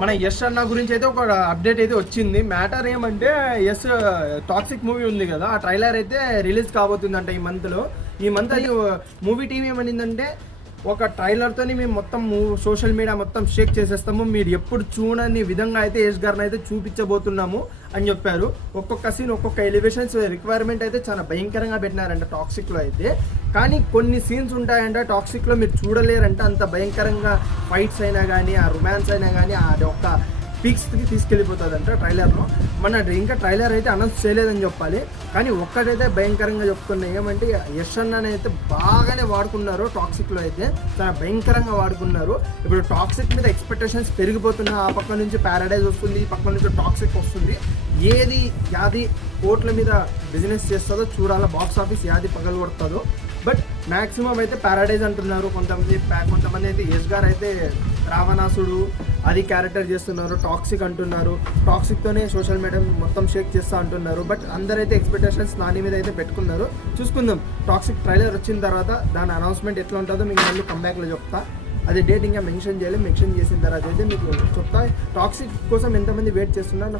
మన యశ్ అన్న గురించి అయితే ఒక అప్డేట్ అయితే వచ్చింది. మ్యాటర్ ఏమంటే యశ్ టాక్సిక్ మూవీ ఉంది కదా, ఆ ట్రైలర్ అయితే రిలీజ్ కాబోతుందంట ఈ మంత్. అది మూవీ టీం ఏమనిందంటే ఒక ట్రైలర్తోని మేము మొత్తం సోషల్ మీడియా మొత్తం షేక్ చేసేస్తాము, మీరు ఎప్పుడు చూడని విధంగా అయితే యశ్ గారిని అయితే చూపించబోతున్నాము అని చెప్పారు. ఒక్కొక్క సీన్ ఒక్కొక్క ఎలివేషన్స్ రిక్వైర్మెంట్ అయితే చాలా భయంకరంగా పెట్టినారంట టాక్సిక్లో అయితే. కానీ కొన్ని సీన్స్ ఉంటాయంట టాక్సిక్లో మీరు చూడలేరంట, అంత భయంకరంగా ఫైట్స్ అయినా కానీ ఆ రొమాన్స్ అయినా కానీ అది ఒక్క పీక్స్కి తీసుకెళ్ళిపోతుందంట ట్రైలర్లో. మన ఇంకా ట్రైలర్ అయితే అనౌన్స్ చేయలేదని చెప్పాలి. కానీ ఒక్కటైతే భయంకరంగా చెప్తున్నా, ఏమంటే యశ్ అన్నని అయితే బాగానే వాడుకున్నారు టాక్సిక్లో అయితే, చాలా భయంకరంగా వాడుకున్నారు. ఇప్పుడు టాక్సిక్ మీద ఎక్స్పెక్టేషన్స్ పెరిగిపోతున్నాయి. ఆ పక్క నుంచి ప్యారడైజ్ వస్తుంది, ఈ పక్క నుంచి టాక్సిక్ వస్తుంది. యాది కోట్ల మీద బిజినెస్ చేస్తుందో చూడాలా, బాక్స్ ఆఫీస్ యాది పగలగొడుతుందో. బట్ మ్యాక్సిమం అయితే ప్యారడైజ్ అంటున్నారు కొంతమంది అయితే యశ్ గారు అయితే రావణాసుడు అది క్యారెక్టర్ చేస్తున్నారు, టాక్సిక్ అంటున్నారు, టాక్సిక్తోనే సోషల్ మీడియా మొత్తం షేక్ చేస్తూ అంటున్నారు. బట్ అందరైతే ఎక్స్పెక్టేషన్స్ దాని మీద అయితే పెట్టుకున్నారు. చూసుకుందాం టాక్సిక్ ట్రైలర్ వచ్చిన తర్వాత దాని అనౌన్స్మెంట్ ఎట్లా ఉంటుందో మీకు మళ్ళీ కంబ్యాక్లో చెప్తా. అది డేట్ ఇంకా మెన్షన్ చేయాలి, మెన్షన్ చేసిన తర్వాత అయితే మీకు చెప్తా. టాక్సిక్ కోసం ఎంతమంది వెయిట్ చేస్తున్నారు